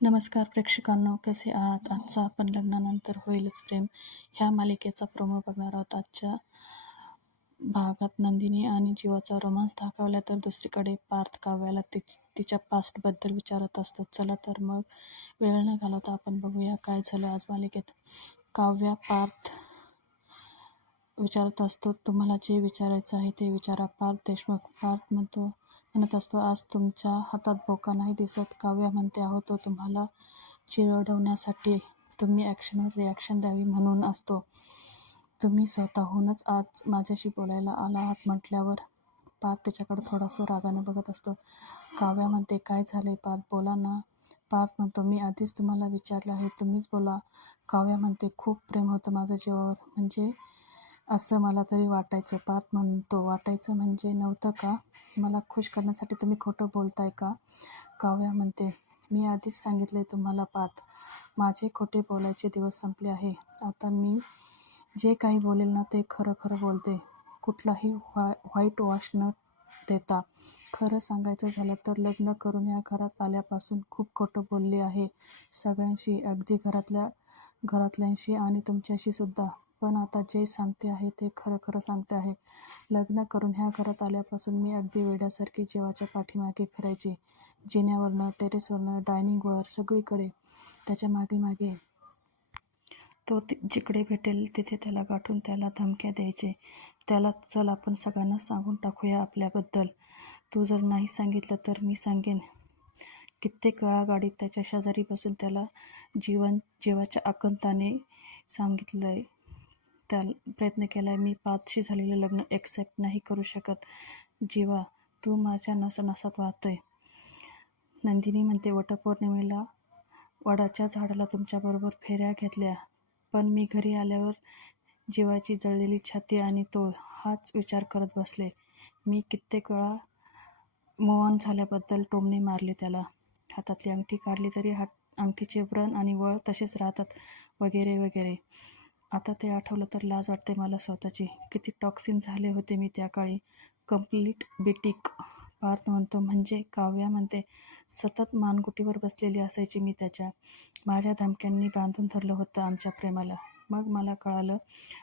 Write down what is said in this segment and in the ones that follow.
नमस्कार प्रेक्षकांनो, कसे आहात? आजचा आपण लग्नानंतर होईलच प्रेम ह्या मालिकेचा प्रोमो बघणार आहोत. आजच्या भागात नंदिनी आणि जीवाचा रोमांस दाखवला तर दुसरीकडे पार्थ काव्याला तिच्या पास्टबद्दल विचारत असतो. चला तर मग वेळ न घालवता आपण बघूया काय झालं आज मालिकेत. काव्या पार्थ विचारत असतो, तुम्हाला जे विचारायचं आहे ते विचारा. पार्थ देशमुख. पार्थ म्हणत असतो, आज तुमच्या हातात बोका नाही दिसत. काव्या म्हणते, अहो तो तुम्हाला चिरडवण्यासाठी, तुम्ही ॲक्शनवर रिॲक्शन द्यावी म्हणून असतो. तुम्ही स्वतःहूनच आज माझ्याशी बोलायला आला आहात म्हटल्यावर पार्थ त्याच्याकडे थोडंसं रागाने बघत असतो. काव्या म्हणते, काय झाले पार्थ, बोला ना. पार्थ म्हणतो, मी आधीच तुम्हाला विचारलं आहे, तुम्हीच बोला. काव्या म्हणते, खूप प्रेम होतं माझं जीवावर, म्हणजे असं मला तरी वाटायचं. पार्थ म्हणतो, वाटायचं म्हणजे नव्हतं का? मला खुश करण्यासाठी तुम्ही खोटं बोलताय का? काव्या म्हणते, मी आधीच सांगितलंय तुम्हाला पार्थ, माझे खोटे बोलायचे दिवस संपले आहे. आता मी जे काही बोलेल ना ते खरं खरं बोलते, कुठलाही व्हाईट वॉश न देता. खरं सांगायचं झालं तर लग्न करून या घरात आल्यापासून खूप खोटं बोलले आहे सगळ्यांशी, अगदी घरातल्यांशी आणि तुमच्याशी सुद्धा. पण आता जे सांगते आहे ते खरं खरं सांगते आहे. लग्न करून ह्या घरात आल्यापासून मी अगदी वेड्यासारखी जीवाच्या पाठीमागे फिरायची. जिन्यावरनं, टेरेसवरनं, डायनिंगवर, सगळीकडे त्याच्या मागे तो जिकडे भेटेल तिथे त्याला गाठून त्याला धमक्या द्यायचे. त्याला, चल आपण सगळ्यांना सांगून टाकूया आपल्याबद्दल. तू जर नाही सांगितलं तर मी सांगेन. कित्येक वेळा गाडीत त्याच्या शेजारी बसून त्याला जीवाच्या आकंताने सांगितलंय, प्रयत्न केलाय, मी पार्थशी झालेलं लग्न एक्सेप्ट नाही करू शकत. जीवा, तू माझ्या नसानसात वाहतोय. नंदिनी म्हणते, वटपौर्णिमेला वडाच्या झाडाला तुमच्याबरोबर फेऱ्या घेतल्या, पण मी घरी आल्यावर जीवाची जळलेली छाती आणि तो हाच विचार करत बसले. मी कित्येक वेळा मूव्ह ऑन झाल्याबद्दल टोमणे मारले त्याला. हातातली अंगठी काढली तरी अंगठीचे व्रण आणि वळ तसेच राहतात, वगैरे वगैरे. आता ते आठवलं तर लाज वाटते मला स्वतःची. किती टॉक्सिन झाले होते मी त्या काळी. कम्प्लीट बिटिक. पार्थ म्हणतो, म्हणजे? काव्या म्हणते, सतत मानगुटीवर बसलेली असायची मी त्याच्या. माझ्या धमक्यांनी बांधून धरलं होतं आमच्या प्रेमाला. मग मला कळालं,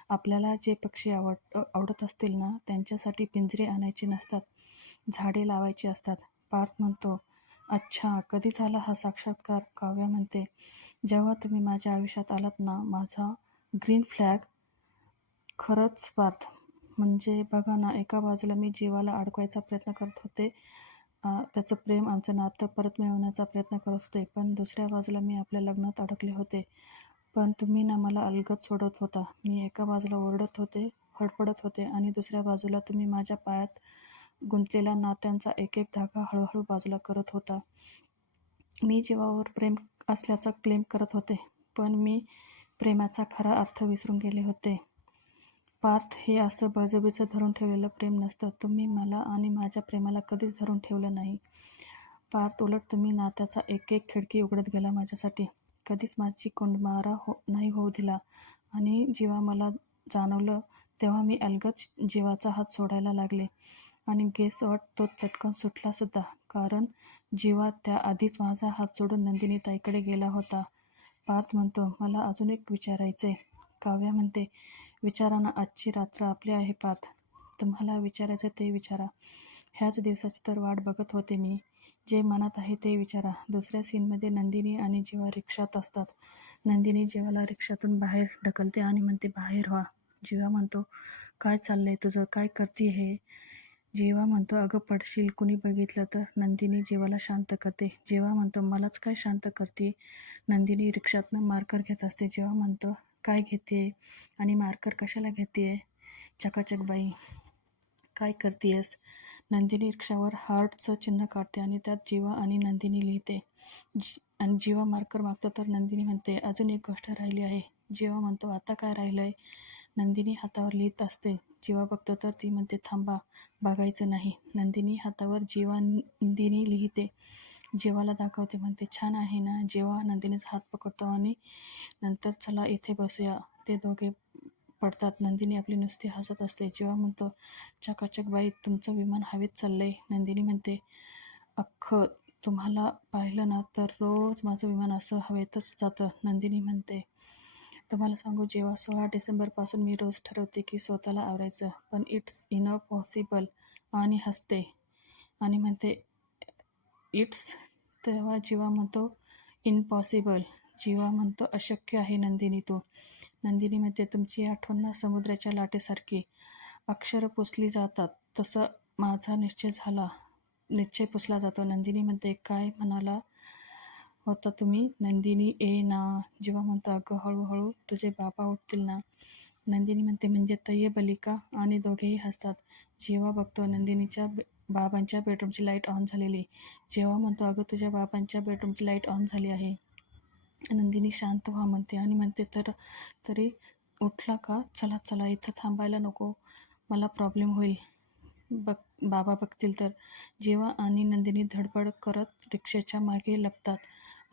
आपल्याला जे पक्षी आवडत असतील ना त्यांच्यासाठी पिंजरे आणायचे नसतात, झाडे लावायची असतात. पार्थ म्हणतो, अच्छा, कधी झाला हा साक्षात्कार? काव्या म्हणते, जेव्हा तुम्ही माझ्या आयुष्यात आलात ना, माझा ग्रीन फ्लॅग. खरंच पार्थ, म्हणजे बघा ना, एका बाजूला मी जीवाला अडकवायचा प्रयत्न करत होते, त्याचं प्रेम, आमचं नातं परत मिळवण्याचा प्रयत्न करत होते, पण दुसऱ्या बाजूला मी आपल्या लग्नात अडकले होते. पण तुम्ही ना मला अलगद सोडत होता. मी एका बाजूला ओरडत होते, फडफडत होते, आणि दुसऱ्या बाजूला तुम्ही माझ्या पायात गुंतलेला नात्यांचा एक एक धागा हळूहळू बाजूला करत होता. मी जीवावर प्रेम असल्याचा क्लेम करत होते, पण मी प्रेमाचा खरा अर्थ विसरून गेले होते. पार्थ, हे असं बळजबरीचं धरून ठेवलेलं प्रेम नसतं. तुम्ही मला आणि माझ्या प्रेमाला कधीच धरून ठेवलं नाही पार्थ. उलट तुम्ही नात्याचा एक एक खिडकी उघडत गेला माझ्यासाठी. कधीच माझी कोंडमारा नाही होऊ दिला. आणि जेव्हा मला जाणवलं तेव्हा मी अलगद जीवाचा हात सोडायला लागले. आणि गेस व्हॉट, तो चटकन सुटला सुद्धा, कारण जीवा त्याआधीच माझा हात सोडून नंदिनी ताईकडे गेला होता. पार्थ म्हणतो, मला अजून एक विचारायचंय. काव्या म्हणते, विचारा ना, आजची रात्र आपली आहे पार्थ, तुम्हाला विचारायचं ते विचारा. ह्याच दिवसाची तर वाट बघत होते मी. जे मनात आहे ते विचारा. दुसऱ्या सीनमध्ये नंदिनी आणि जीवा रिक्षात असतात. नंदिनी जीवाला रिक्षातून बाहेर ढकलते आणि म्हणते, बाहेर व्हा. जीवा म्हणतो, काय चाललंय तुझं, काय करते हे? जीवा म्हणतो, अगं पडशील, कुणी बघितलं तर. नंदिनी जीवाला शांत करते. जीवा म्हणतो, मलाच काय शांत करते? नंदिनी रिक्षातनं मार्कर घेत असते. जीवा म्हणतो, काय घेते आणि मार्कर कशाला घेते? चकाचक बाई, काय करतेयस? नंदिनी रिक्षावर हार्टचं चिन्ह काढते आणि त्यात जीवा आणि नंदिनी लिहिते. आणि जीवा मार्कर मागतो तर नंदिनी म्हणते, अजून एक गोष्ट राहिली आहे. जीवा म्हणतो, आता काय राहिलंय? नंदिनी हातावर लिहित असते. जीवा बघतो तर ती म्हणते, थांबा, बघायचं नाही. नंदिनी हातावर जीवा नंदिनी लिहिते. जीवाला दाखवते, म्हणते, छान आहे ना? जीवा नंदिनीचा हात पकडतो आणि नंतर, चला इथे बसूया. ते दोघे पडतात. नंदिनी आपली नुसती हसत असते. जीवा म्हणतो, चकाचक बाई, तुमचं विमान हवेत चाललंय. नंदिनी म्हणते, अख्खं तुम्हाला पाहिलं ना तर रोज माझं विमान असं हवेतच जातं. नंदिनी म्हणते, तुम्हाला सांगू, जेव्हा 16 डिसेंबरपासून मी रोज ठरवते की स्वतःला आवरायचं, पण इट्स पॉसिबल. आणि हसते आणि म्हणते इट्स. तेव्हा जीवा म्हणतो इम्पॉसिबल. जीवा म्हणतो अशक्य आहे नंदिनी तू. नंदिनी म्हणते, तुमची आठवण ना समुद्राच्या लाटेसारखी, अक्षरं पुसली जातात तसं माझा निश्चय पुसला जातो. नंदिनी म्हणते, काय म्हणाला होता तुम्ही? नंदिनी ना. जीवा म्हणतो, अगं हळूहळू तुझे बाबा उठतील ना. नंदिनी म्हणते, म्हणजे तय्यब अली का? आणि दोघेही हसतात. जीवा बघतो नंदिनीच्या बाबांच्या बेडरूमची लाईट ऑन झालेली. जेव्हा म्हणतो, अगं तुझ्या बाबांच्या बेडरूमची लाईट ऑन झाली आहे. नंदिनी शांत व्हा म्हणते आणि म्हणते, तरी उठला का? चला चला, इथं थांबायला नको, मला प्रॉब्लेम होईल, बाबा बघतील तर. जेव्हा आणि नंदिनी धडपड करत रिक्षेच्या मागे लपतात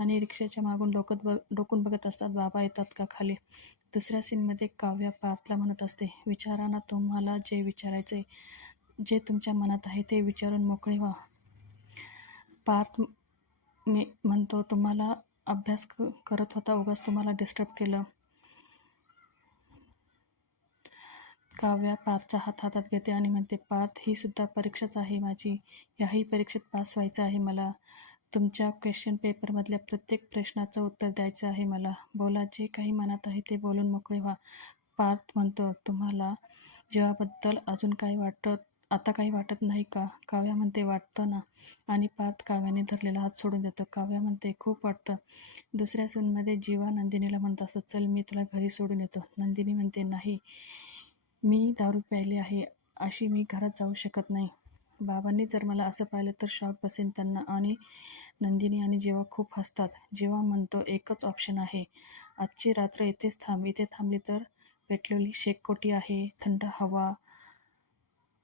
आणि रिक्षेच्या मागून डोकून बघत असतात, बाबा येतात का खाली. दुसऱ्या सीनमध्ये काव्या पार्थला म्हणत असते, विचारा ना तुम्हाला जे विचारायचे, जे तुमच्या मनात आहे ते विचारून मोकळे व्हा. पार्थ म्हणतो, तुम्हाला अभ्यास करत होता, उगाच तुम्हाला डिस्टर्ब केलं. काव्या पार्थचा हातात घेते आणि म्हणते, पार्थ, ही सुद्धा परीक्षाच आहे माझी. याही परीक्षेत पास व्हायचं आहे मला. तुमच्या क्वेश्चन पेपरमधल्या प्रत्येक प्रश्नाचं उत्तर द्यायचं आहे मला. बोला, जे काही मनात आहे ते बोलून मोकळे व्हा. पार्थ म्हणतो, तुम्हाला जेव्हाबद्दल अजून आता काही वाटत नाही का? काव्या म्हणते, वाटतं ना. आणि पार्थ काव्याने धरलेला हात सोडून देतो. काव्या म्हणते, खूप वाटतं. दुसऱ्या सूनमध्ये जीवा नंदिनीला म्हणत असतो, चल मी तुला घरी सोडून येतो. नंदिनी म्हणते, नाही, मी दारू प्यायली आहे, अशी मी घरात जाऊ शकत नाही. बाबांनी जर मला असं पाहिलं तर शॉक बसेन त्यांना. आणि नंदिनी आणि जेव्हा खूप हसतात. जेव्हा म्हणतो, एकच ऑप्शन आहे, आजची रात्र इथेच थांब. इथे थांबली तर पेटलेली शेकोटी आहे, थंड हवा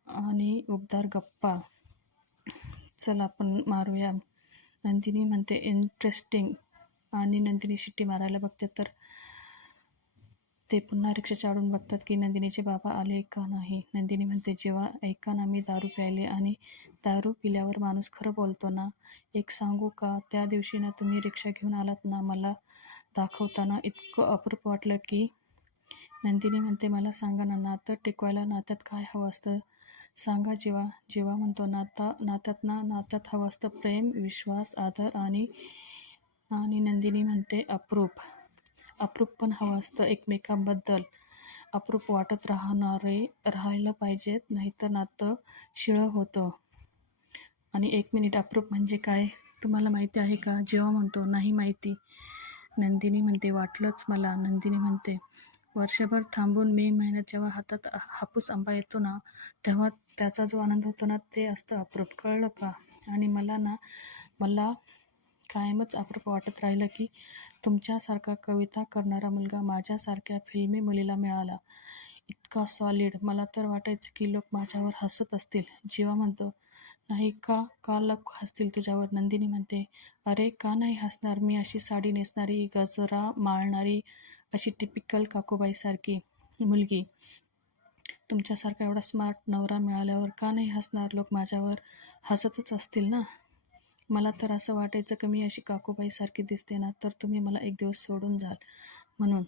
आणि उबदार गप्पा. चल आपण मारूया. नंदिनी म्हणते, इंटरेस्टिंग. आणि नंदिनी शिट्टी मारायला बघते तर ते पुन्हा रिक्षाच्या आडून बघतात की नंदिनीचे बाबा आले का नाही. नंदिनी म्हणते, जेव्हा ऐका ना, मी दारू प्यायले आणि दारू पिल्यावर माणूस खरं बोलतो ना. एक सांगू का, त्या दिवशी ना तुम्ही रिक्षा घेऊन आलात ना, मला दाखवताना इतकं अप्रूप वाटलं की. नंदिनी म्हणते, मला सांगा ना, नातं टिकवायला नात्यात काय हवं असतं सांगा. जेव्हा म्हणतो, नात्यात हवं असतं प्रेम, विश्वास, आदर आणि नंदिनी म्हणते, अप्रूप पण हवं असतं एकमेकांबद्दल. अप्रूप वाटत राहायला पाहिजेत, नाहीतर नातं शिळं होतं. आणि 1 मिनिट, अप्रूप म्हणजे काय तुम्हाला माहिती आहे का? जेव्हा म्हणतो, नाही माहिती. नंदिनी म्हणते, वाटलंच मला. नंदिनी म्हणते, वर्षभर थांबून मे महिन्यात जेव्हा हातात हापूस आंबा येतो ना, तेव्हा त्याचा जो आनंद होतो ना, ते असतं अप्रूप. कळलं का? आणि मला कायमच अप्रूप वाटत राहिलं की तुमच्यासारखा कविता करणारा मुलगा माझ्यासारख्या फिल्मी मुलीला मिळाला. इतका सॉलिड. मला तर वाटायचं की लोक माझ्यावर हसत असतील. जीवा म्हणतो, नाही का लोक हसतील तुझ्यावर? नंदिनी म्हणते, अरे का नाही हसणार? मी अशी साडी नेसणारी, गजरा माळणारी, अशी टिपिकल काकूबाईसारखी मुलगी. तुमच्यासारखा एवढा स्मार्ट नवरा मिळाल्यावर का नाही हसणार? लोक माझ्यावर हसतच असतील ना. मला तर असं वाटायचं की मी अशी काकूबाईसारखी दिसते ना, तर तुम्ही मला एक दिवस सोडून जाल म्हणून.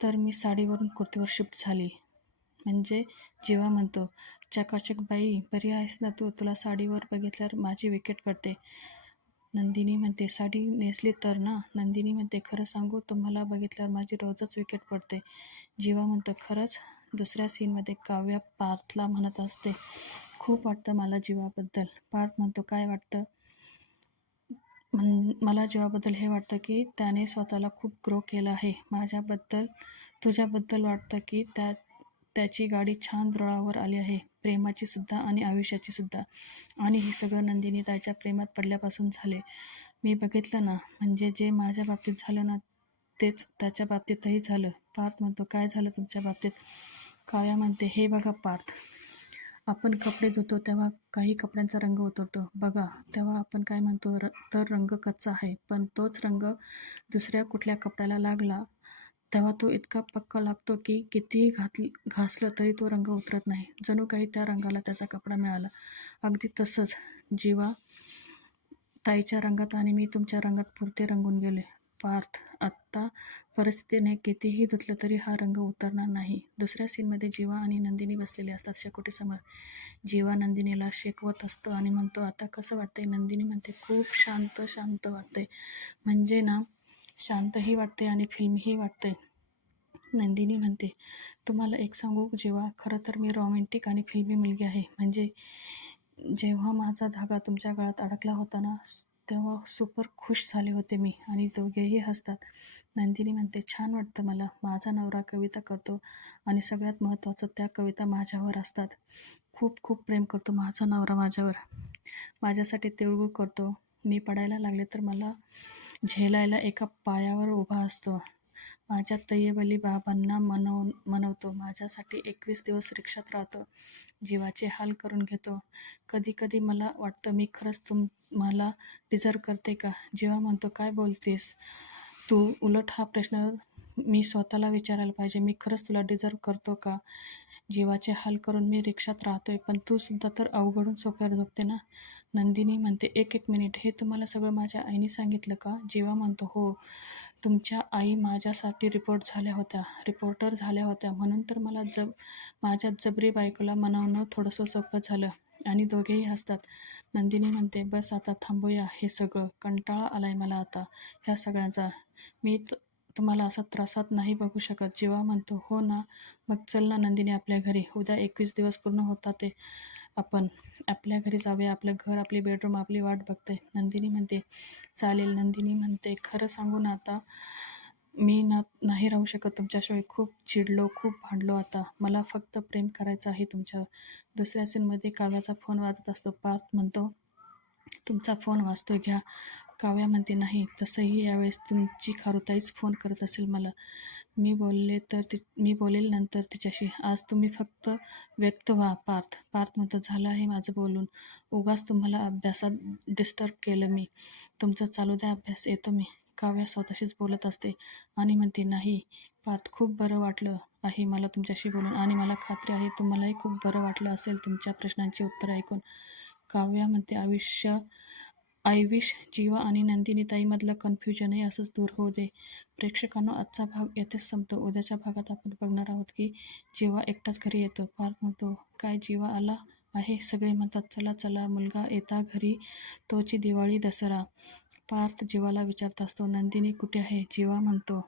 तर मी साडीवरून कुर्तीवर शिफ्ट झाली. म्हणजे जेव्हा म्हणतो, चकाचक बाई, बरी आहेस ना तू? तुला साडीवर बघितल्यावर माझी विकेट पडते. नंदिनी म्हणते, साडी नेसली तर ना. नंदिनी म्हणते, खरं सांगू, तुम्हाला बघितल्यावर माझी रोजच विकेट पडते. जीवा म्हणतो, खरंच? दुसऱ्या सीनमध्ये काव्या पार्थला म्हणत असते, खूप वाटतं मला जीवाबद्दल. पार्थ म्हणतो, काय वाटतं? मला जीवाबद्दल हे वाटतं की त्याने स्वतःला खूप ग्रो केलं आहे. तुझ्याबद्दल वाटतं की त्याची गाडी छान रुळावर आली आहे, प्रेमाची सुद्धा आणि आयुष्याची सुद्धा. आणि हे सगळं नंदिनी ताईच्या प्रेमात पडल्यापासून झाले. मी बघितलं ना, म्हणजे जे माझ्या बाबतीत झालं ना, तेच त्याच्या बाबतीतही झालं. पार्थ म्हणतो, काय झालं तुमच्या बाबतीत? काव्या म्हणते, हे बघा पार्थ, आपण कपडे धुतो तेव्हा काही कपड्यांचा रंग उतरतो बघा, तेव्हा आपण काय म्हणतो, तर रंग कच्चा आहे. पण तोच रंग दुसऱ्या कुठल्या कपड्याला लागला तेव्हा तो इतका पक्का लागतो की कितीही घासलं तरी तो रंग उतरत नाही. जणू काही त्या रंगाला त्याचा कपडा मिळाला. अगदी तसंच जीवा ताईच्या रंगात आणि मी तुमच्या रंगात पुरते रंगून गेले. पार्थ, आत्ता परिस्थितीने कितीही धुतलं तरी हा रंग उतरणार नाही. दुसऱ्या सीनमध्ये जीवा आणि नंदिनी बसलेले असतात शेकोटीसमोर. जीवा नंदिनीला शेकवत असतो आणि म्हणतो, आता कसं वाटतंय? नंदिनी म्हणते, खूप शांत शांत वाटतंय. म्हणजे ना, शांतही वाटते आणि फिल्मीही वाटते. नंदिनी म्हणते, तुम्हाला एक सांगू जीवा, खरं तर मी रोमॅन्टिक आणि फिल्मी मुलगी आहे. म्हणजे जेव्हा माझा धागा तुमच्या गळ्यात अडकला होता ना, तेव्हा सुपर खुश झाले होते मी. आणि दोघेही हसतात. नंदिनी म्हणते, छान वाटतं मला. माझा नवरा कविता करतो आणि सगळ्यात महत्त्वाचं, त्या कविता माझ्यावर असतात. खूप खूप प्रेम करतो माझा नवरा माझ्यावर. माझ्यासाठी तिळगुळ करतो. मी पडायला लागले तर मला झेलायला एका पायावर उभा असतो. माझ्या तय्यबली बाबांना मनवतो. माझ्यासाठी 21 दिवस रिक्षात राहतो. जीवाचे हाल करून घेतो. कधी कधी मला वाटतं, मी खरंच तुम्हाला डिझर्व करते का? जीवा म्हणतो, काय बोलतेस तू? उलट हा प्रश्न मी स्वतःला विचारायला पाहिजे. मी खरंच तुला डिझर्व करतो का? जीवाचे हाल करून मी रिक्षात राहतोय, पण तू सुद्धा तर अवघडून सोफ्यावर झोपते ना. नंदिनी म्हणते, एक मिनिट, हे तुम्हाला सगळं माझ्या आईने सांगितलं का? जीवा म्हणतो, हो. तुमच्या आई माझ्यासाठी रिपोर्टर झाल्या होत्या. म्हणून तर मला माझ्या जबरी बायकोला मनवणं थोडंसं सोपं झालं. आणि दोघेही हसतात. नंदिनी म्हणते, बस आता थांबूया हे सगळं. कंटाळा आलाय मला आता ह्या सगळ्यांचा. मी तुम्हाला असा त्रासात नाही बघू शकत. जीवा म्हणतो, हो ना, मग चल ना नंदिनी आपल्या घरी. उद्या 21 दिवस पूर्ण होतात ते. आपण आपल्या घरी जाऊया. आपलं घर, आपली बेडरूम आपली वाट बघते. नंदिनी म्हणते, चालेल. नंदिनी म्हणते, खरं सांगू ना, आता मी नाही राहू शकत तुमच्याशिवाय. खूप चिडलो, खूप भांडलो आता. मला फक्त प्रेम करायचं आहे तुमच्यावर. दुसऱ्या सीनमध्ये काव्याचा फोन वाजत असतो. पार्थ म्हणतो, तुमचा फोन वाजतोय, घ्या. काव्या म्हणते, नाही. तसंही यावेळेस तुमची खारुताईच फोन करत असेल मला. मी बोलेल नंतर तिच्याशी. आज तुम्ही फक्त व्यक्त व्हा. पार्थ म्हणतो, झालं आहे माझं बोलून. उगाच तुम्हाला अभ्यासात डिस्टर्ब केलं मी. तुमचं चालू द्या अभ्यास, येतो मी. काव्या स्वतःशीच बोलत असते आणि म्हणते, नाही पार्थ, खूप बरं वाटलं आहे मला तुमच्याशी बोलून आणि मला खात्री आहे तुम्हालाही खूप बरं वाटलं असेल तुमच्या प्रश्नांची उत्तरं ऐकून. काव्या म्हणते, आय विश जीवा आणि नंदिनी ताईमधलं कन्फ्युजनही असंच दूर होऊ दे. प्रेक्षकांनो, आजचा भाग येथेच संपतो. उद्याच्या भागात आपण बघणार आहोत की जीवा एकटाच घरी येतो. पार्थ म्हणतो, काय जीवा आला आहे? सगळे म्हणतात, चला चला मुलगा येता घरी, तोची दिवाळी दसरा. पार्थ जीवाला विचारत असतो, नंदिनी कुठे आहे? जीवा म्हणतो,